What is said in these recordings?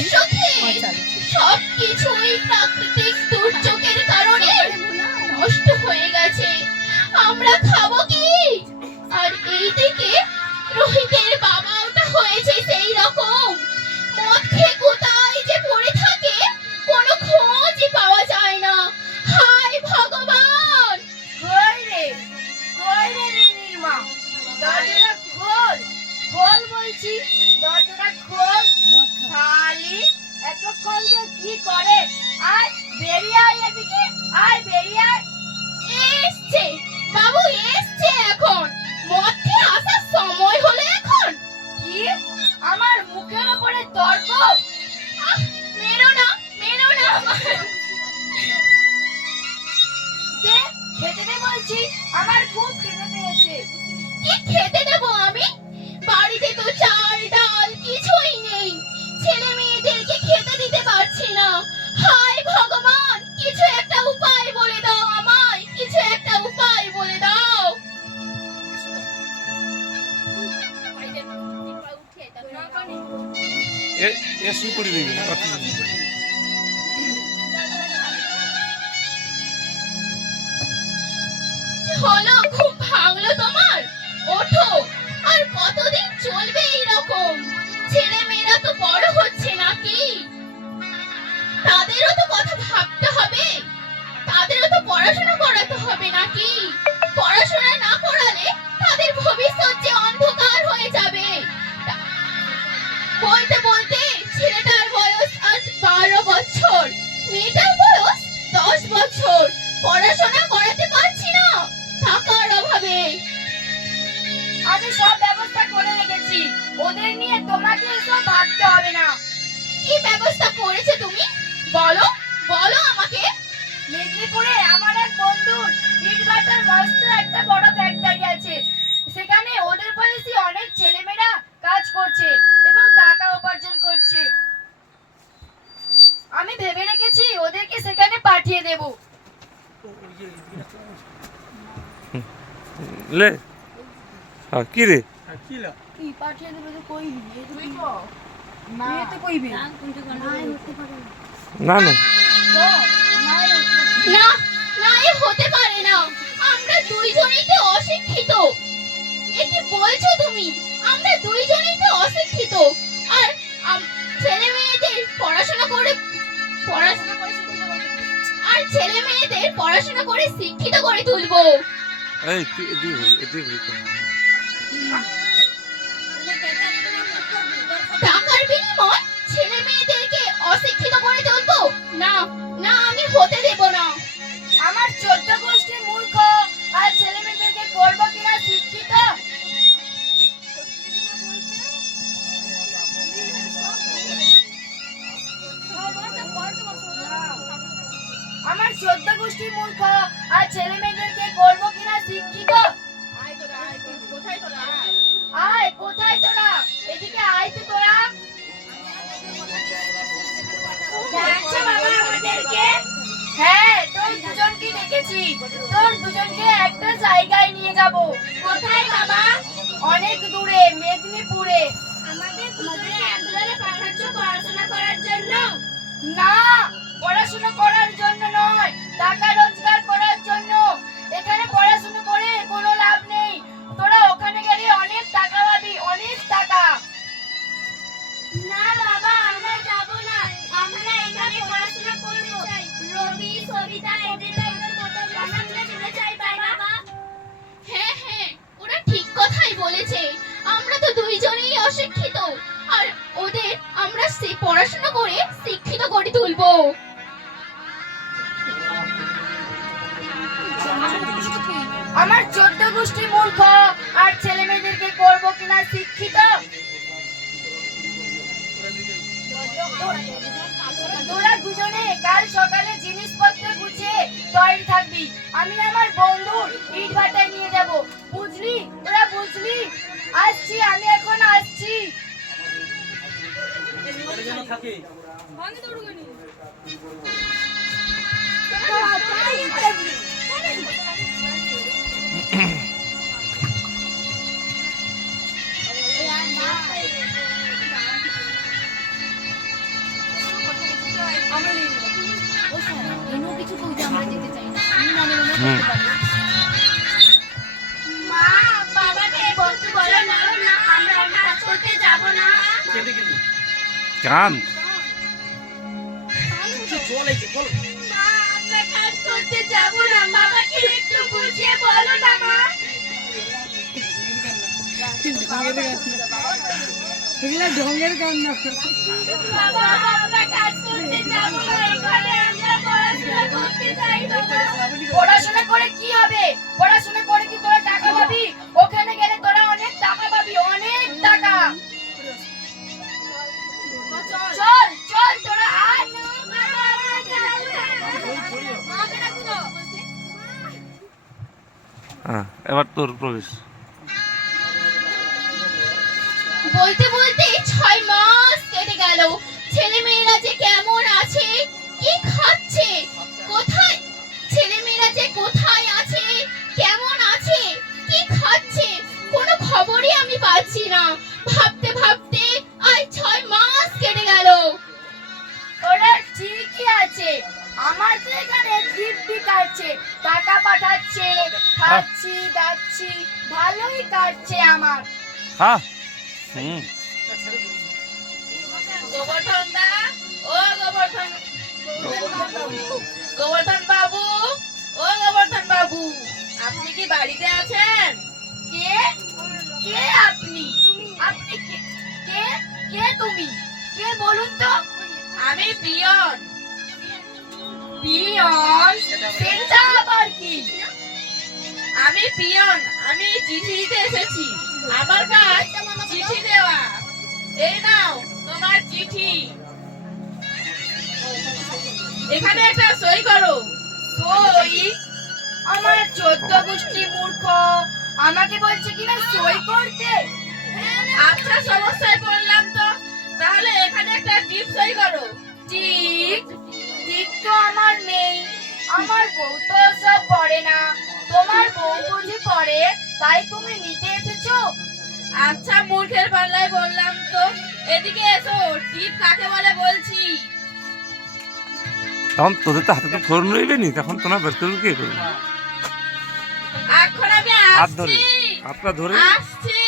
সখী সব কিছুই প্রাকৃতিক দুর্যোগের কারণে নষ্ট হয়ে গেছে। আমরা খাব কি? আর এইদিকে রোহিতের বাবাওটা হয়েছে সেই রকম। মদ কোথায় যে পড়ে থাকে, কোনো খোঁজই পাওয়া যায় না। হায় ভগবান! দরজাটা খোল। করে। আর বেরিয়ে এদিকে আয় বেরিয়ে আয়। এসছে। বাবু এসছে। এ এ শুরু করে দিবি পড়াশোনা করাতে পারছি না। টাকার অভাবে। আমি সব ব্যবস্থা করে রেখেছি। ওদের নিয়ে তোমাকে এসব ভাবতে হবে না। কি ব্যবস্থা করেছে তুমি? বলো বলো আমাকে। মেদিনীপুরে আমার এক বন্ধুর ইটভাটার মস্ত একটা বড় ফ্যাক্টরি আছে। সেখানে ওদের বয়সী অনেক ছেলেমেয়েরা কাজ করছে এবং টাকা উপার্জন করছে। আমি ভেবে রেখেছি ওদেরকে সেখানে পাঠিয়ে দেব। লে। হ্যাঁ কি রে? না। না না না। এ হতে পারে না। আমরা দুইজনেই তো অশিক্ষিত। এ কি বলছো তুমি? আমরা দুইজনেই তো অশিক্ষিত। আর ছেলে মেয়েদের পড়াশোনা করে পড়াশোনা করে। আর ছেলে মেয়েদের পড়াশোনা করে শিক্ষিত করে তুলবো। এই। টাকার বিনিময় ছেলে মেয়েদেরকে অশিক্ষিত করে তুলবো? না না আমি হতে দেব না। আমার চোদ্দ গোষ্ঠী মূর্খ আর ছেলে মেয়েদেরকে করব কিনা শিক্ষিত? চোদ্দ গোষ্ঠী মূর্খ আর ছেলে মেয়েদেরকে করব কিনা শিক্ষিত? আয় কোথায় তোরা? এদিকে আয় তো তোরা। বাবা আমাদেরকে? হ্যাঁ তোর দুজনকে ডেকেছি। তোর দুজনকে একটা জায়গায় নিয়ে যাব। কোথায় বাবা? অনেক দূরে মেদিনীপুরে। আমাদের দুজনকে এক দূরে পাঠাচ্ছ পড়াশোনা আমার চোদ্দ গোষ্ঠী মূর্খ আর ছেলে মেয়েদেরকে করব কিনা শিক্ষিত? তোরা দুজনে কাল সকালে জিনিসপত্র গুছিয়ে তৈরি থাকবি। আমি আমার বন্ধুর ইট ভাটায় নিয়ে যাব। বুঝলি? তোরা বুঝলি? আসছি আমি এখন আসছি। যে চাঁদ মা আমরা কাজ না। বাবাকে একটু বুঝিয়ে বলো না মা। বাবা আমরা কাজ করতে যাব এখানে আমরা পড়াশোনা করতে চাই বাবা। পড়াশোনা করে কি হবে? পড়াশোনা করে কি তোরা টাকা পাবি? হ্যাঁ এবার তোর প্রবেশ। বলতে বলতে ছয় মাস কেটে গেল। ছেলে মেয়েরা যে কেমন আছে কি খাচ্ছে কোথায় ছেলে মেয়েরা যে কোথায় আছে কেমন আছে কি খাচ্ছে কোনো খবরই আমি পাচ্ছি না। ভাবতে ভাবতে আর ছয় মাস কেটে গেল। ওরা ঠিকই আছে। আমার তো এখানে দিব্যি কাটছে টাকা পাঠাচ্ছে খাচ্ছি দাচ্ছি ভালোই কাটছে আমার। হ্যাঁ হুম। ও গোবর্ধন গোবর্ধন বাবু ও গোবর্ধন বাবু আপনি কি বাড়িতে আছেন? কে? কে আপনি? আপনি কে? কে? কে তুমি? কে বলুন তো? আমি পিয়ন। পিয়ন, সেটা আবার কি? আমি পিয়ন, আমি চিঠি দিতে এসেছি। আমার কাজ চিঠি দেওয়া। এই নাও, তোমার চিঠি। এখানে একটা সই করো। সই? আমার চোদ্দ গোষ্ঠী মূর্খ। আমাকে বলছে কিনা সই করতে? আচ্ছা সমস্যায় পড়লাম তো। তাহলে এখানে একটা টিপ সই করো। ঠিক ঠিক তো আমার নেই। আমার বউ তো সব পড়ে না। তোমার বউ বুঝি পড়ে তাই তুমি নিতে এসেছ? আচ্ছা মূর্খের পাল্লায় বললাম তো। এদিকে এসো টিপ কাকে বলে বলছি। তখন তোদের তো হাতে তো ফোন রইবে নি তখন তোরা বের করবি কে করবি? এখন আমি হাত ধরে হাতটা ধরে। আসছি।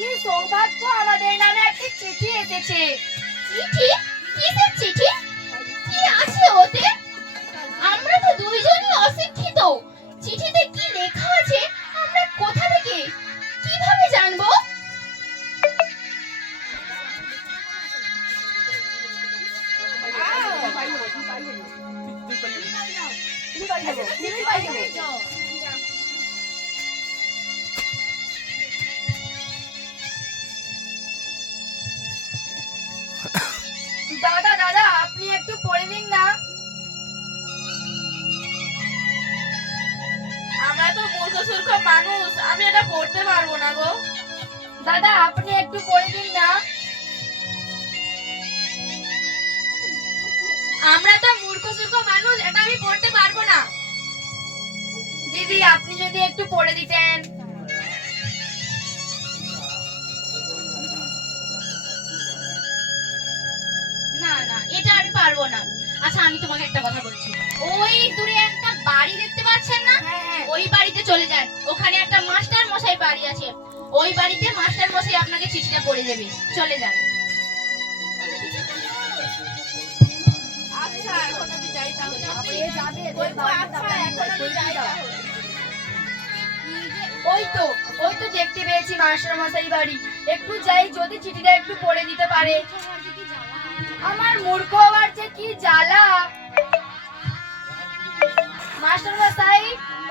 কি সৌভাগ্য আমাদের নামে একটি চিঠি এসেছে? চিঠি? কিসের চিঠি? কি আছে ওতে? আমরা তো দুইজনই অশিক্ষিত। চিঠিতে কি লেখা আছে দাদা আপনি একটু পড়ে দিন না। আমরা তো মূর্খ সূর্খ মানুষ এটা আমি পড়তে পারব না। দিদি আপনি যদি একটু পড়ে দিতেন। না না এটা আমি পারব না। আচ্ছা আমি তোমাকে একটা কথা বলছি। ওই দূরে একটা বাড়ি দেখতে পাচ্ছেন না? হ্যাঁ হ্যাঁ। ওই বাড়িতে চলে যান। ওখানে একটা মাস্টার মশাই বাড়ি আছে। ওই বাড়িতে মাস্টার মশাই আপনাকে চিঠিটা পড়ে দেবে। চলে যান। আচ্ছা এখন আমি যাই তাহলে। আপনি যাবে আচ্ছা এখন আমি যাই তাহলে। ওই তো ওই তো দেখতে পেয়েছি মাস্টার মশাই বাড়ি। একটু যাই যদি চিঠিটা একটু পড়ে দিতে পারে। আমার মূর্খ হওয়ার যে কি জ্বালা। মাস্টার মশাই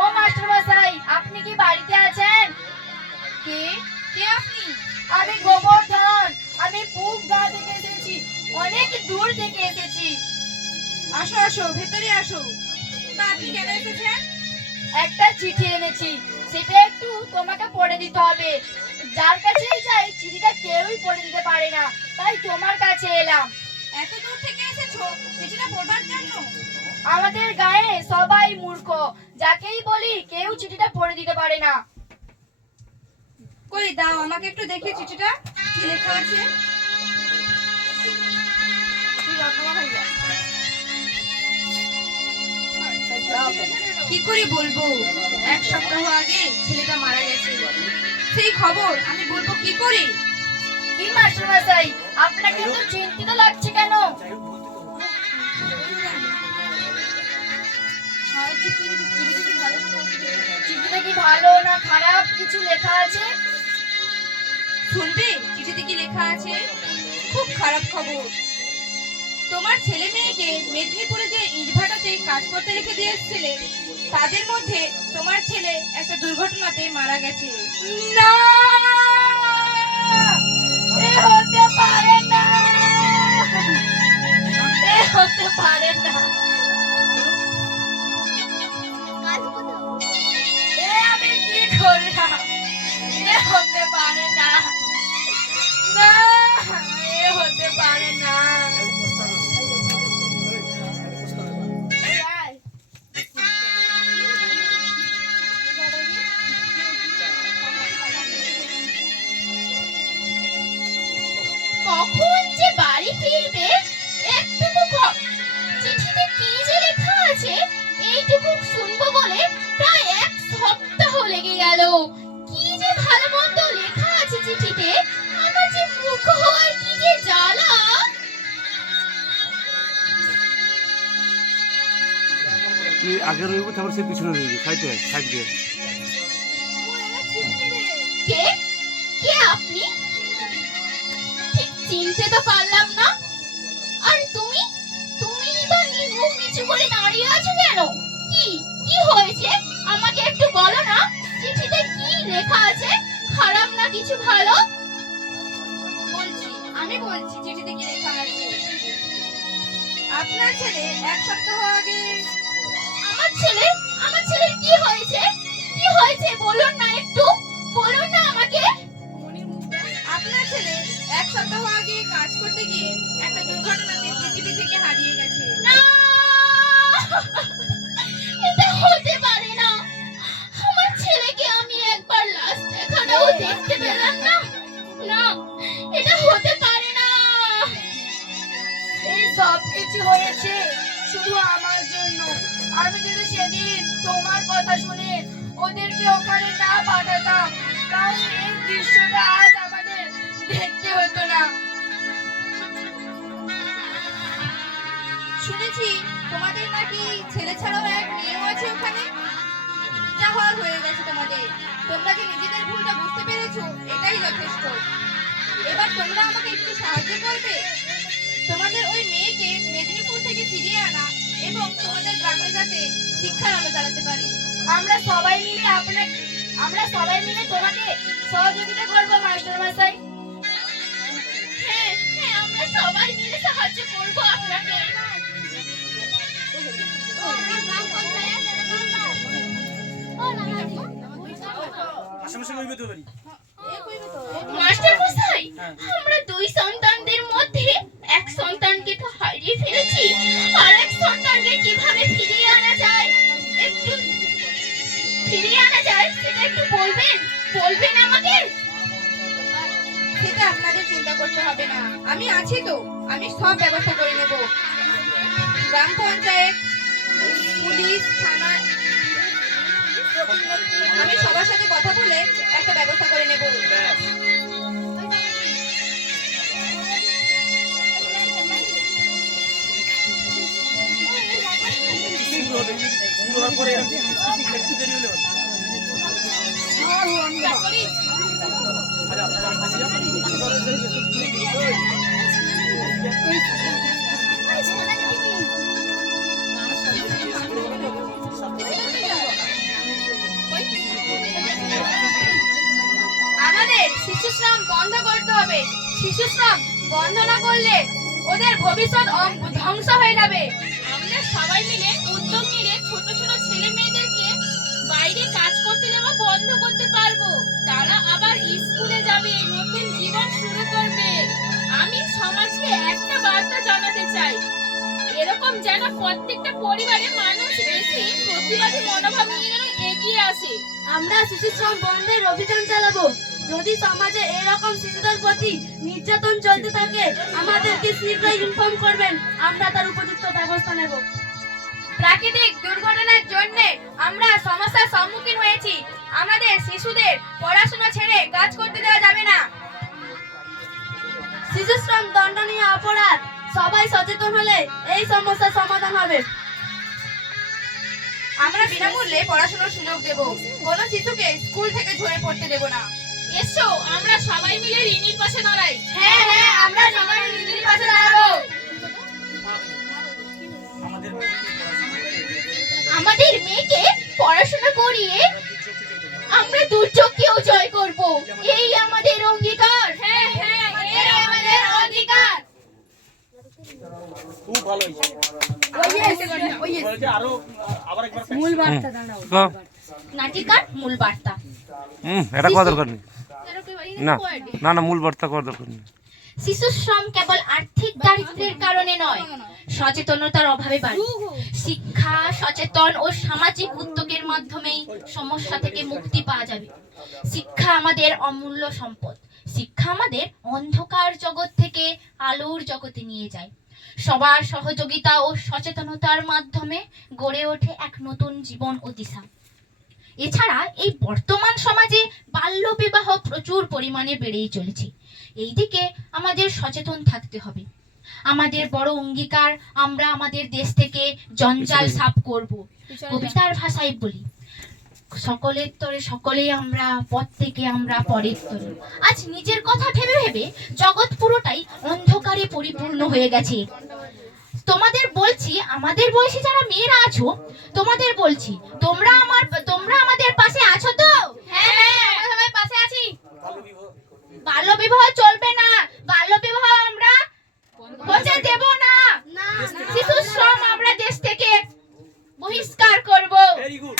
ও মাস্টার মশাই আপনি কি বাড়িতে আছেন? কে? কে আপনি? আমি গোবর্ধন আমি পুব গা থেকে এসেছি অনেক দূর থেকে এসেছি। আসো আসো ভেতরে আসো। তা আপনি কেন এসেছেন? একটা চিঠি এনেছি সেটা একটু তোমাকে পড়ে দিতে হবে। যার কাছেই যাই চিঠিটা কেউই পড়ে দিতে পারে না তাই তোমার কাছে এলাম। এত দূর থেকে এসেছ? চিঠিটা পড়বার জন্য? আমাদের গায়ে সবাই মূর্খ যাকেই বলি কেউ চিঠিটা পড়ে দিতে পারে না। কই দাও আমাকে একটু দেখি চিঠিটা কি লেখা আছে। কি করে বলব? এক সপ্তাহ আগে ছেলেটা মারা গেছে। সেই খবর আমি বলব কি করে? কি মাস্টার মশাই আপনাকে তো চিন্তিত লাগছে কেন? চিঠিটা কি ভালো না খারাপ? কিছু লেখা আছে? শুনবে? চিঠিতে কি লেখা আছে? খুব খারাপ খবর। তোমার ছেলে মেয়েকে মেদিনীপুরে যে ইটভাটাতে কাজ করতে রেখে দিয়ে এসেছিলে, তাদের মধ্যে তোমার ছেলে একটা দুর্ঘটনাতে মারা গেছে। না! না! পারে না! হতে পারে না। কখন যে বাড়ি ফিরবে একটুকু চিঠিতে কি যে লেখা আছে এইটুকু শুনব বলে প্রায় এক সপ্তাহ লেগে গেল। কি যে ভালো মন্দ আগে রইব তারপর সে পিছনে রইবি। সাইড দিয়ে কে? কে আপনি? ঠিক চিনতে তো পারলাম না। আর তুমি? তুমি বা মুখ নিচু করে দাঁড়িয়ে আছো কেন? কি? কি হয়েছে? আমাকে একটু বলো না। চিঠিতে কি লেখা আছে? খারাপ না কিছু ভালো? আমি বলছি চিঠিতে কি লেখা আছে আপনার ছেলে এক সপ্তাহ আগে আমার ছেলে? আমার ছেলের কি হয়েছে? কি হয়েছে? বলুন না একটু। বলুন না আমাকে। আপনার ছেলে এক সপ্তাহ আগে কাজ করতে গিয়ে একটা দুর্ঘটনাতে পৃথিবী থেকে হারিয়ে গেছে। না! কিছু হয়েছে শুধু আমার জন্য। আমি যদি সেদিন তোমার কথা শুনে ওদেরকে ওখানে না পাঠাতাম, তাহলে এই দৃশ্যটা আজ আমাদের দেখতে হতো না। শুনেছি, তোমাদের নাকি ছেলে ছাড়াও এক মেয়েও আছে ওখানে? যা হওয়ার হয়ে গেছে তোমাদের। তোমরা যে নিজেদের ভুলটা বুঝতে পেরেছ, এটাই যথেষ্ট। এবার তোমরা আমাকে একটু সাহায্য করবে? তোমাদের ওই মেয়েকে মেদিনীপুর থেকে ফিরিয়ে আনা এবং তোমাদের গ্রামে যাতে শিক্ষার আলো জ্বালাতে পারি। আমরা সবাই মিলে আপনার আমরা সবাই মিলে তোমাকে সহযোগিতা করব মাস্টার মশাই। হ্যাঁ হ্যাঁ আমরা সবাই মিলে সাহায্য করব আপনাকে। মাস্টার মশাই আমরা দুই মধ্যে এক সন্তানকে তো হারিয়ে ফেলেছি, আর এক সন্তানকে কীভাবে ফিরিয়ে আনা যায়? একটু ফিরিয়ে আনা যায়, সেটা একটু বলবেন? বলবেন আমাকে? সেটা আপনাদের চিন্তা করতে হবে না। আমি আছি তো, আমি সব ব্যবস্থা করে নেব। গ্রাম পঞ্চায়েত, পুলিশ, থানা আমাদের শিশু শ্রম বন্ধ করতে হবে। শিশু শ্রম বন্ধ না করলে ওদের ভবিষ্যৎ ধ্বংস হয়ে যাবে। আমরা সবাই মিলে উদ্যোগ নিলে ছোট ছোট ছেলে মেয়েদেরকে বাইরে কাজ করতে যাওয়া বন্ধ করতে পারব। তারা আবার স্কুলে যাবে নতুন জীবন শুরু করবে। আমি সমাজকে একটা বার্তা জানাতে চাই। এরকম যেন প্রত্যেকটা পরিবারের মানুষ এসে প্রতিবাদী মনোভাব নিয়ে যেন এগিয়ে আসে। আমরা শিশু শ্রম বন্ধের অভিযান চালাবো। যদি সমাজে এরকম শিশুদের প্রতি নির্যাতন চলতে থাকে আমাদেরকে শীঘ্রই ইনফর্ম করবেন। আমরা তার উপযুক্ত ব্যবস্থা নেব। প্রাকৃতিক দুর্ঘটনার জন্য আমরা সমস্যার সম্মুখীন হয়েছি। আমাদের শিশুদের পড়াশোনা ছেড়ে কাজ করতে দেওয়া যাবে না। শিশু শ্রম দণ্ডনীয় অপরাধ সবাই সচেতন হলে এই সমস্যার সমাধান হবে। আমরা বিনামূল্যে পড়াশোনার সুযোগ দেব। কোনো শিশুকে স্কুল থেকে ঝরে পড়তে দেব না। এসো আমরা সবাই মিলে রিনির পাশে দাঁড়াই। হ্যাঁ হ্যাঁ আমরা সবাই নিজের পাশে দাঁড়াবো। আমাদের মেয়েকে পড়াশোনা করিয়ে আমরা দুর্যোগকেও জয় করব। এই আমাদের অঙ্গীকার। হ্যাঁ হ্যাঁ এই আমাদের অঙ্গীকার। খুব ভালো হয়েছে। আরও আবার একবার মূল বার্তা দাঁড়াও নাটিকার মূল বার্তা। হুম এটা করা দরকার নেই। না না না, মূল বার্তা করা দরকার নেই। শিশু শ্রম কেবল আর্থিক দারিদ্র্যের কারণে নয়, সচেতনতার অভাবে বাড়ে। শিক্ষা, সচেতন ও সামাজিক উদ্যোগের মাধ্যমেই সমস্যা থেকে মুক্তি পাওয়া যাবে। শিক্ষা আমাদের অমূল্য সম্পদ। শিক্ষা আমাদের অন্ধকার জগৎ থেকে আলোর জগতে নিয়ে যায়। সবার সহযোগিতা ও সচেতনতার মাধ্যমে গড়ে ওঠে এক নতুন জীবন ও দিশা। এছাড়া এই বর্তমান সমাজে বাল্য বিবাহ প্রচুর পরিমাণে বেড়েই চলেছে। এই দিকে আমাদের সচেতন থাকতে হবে। আমাদের বড় অঙ্গীকার আমরা আমাদের দেশ থেকে জঞ্জাল সাফ করব। কবিতার ভাষায় বলি সকলের তরে সকলেই আমরা পথ থেকে আমরা পরের তরে। আজ নিজের কথা ভেবে ভেবে জগৎ পুরোটাই অন্ধকারে পরিপূর্ণ হয়ে গেছে। তোমাদের বলছি আমাদের বয়সী যারা মেয়েরা আছো তোমাদের বলছি তোমরা আমার তোমরা আমাদের পাশে আছো তো হ্যাঁ হ্যাঁ সবাই পাশে আছি বাল্য বিবাহ চলবে না বাল্য বিবাহ আমরা হতে দেব না শিশু শ্রম আমরা দেশ থেকে বহিষ্কার করব ভেরি গুড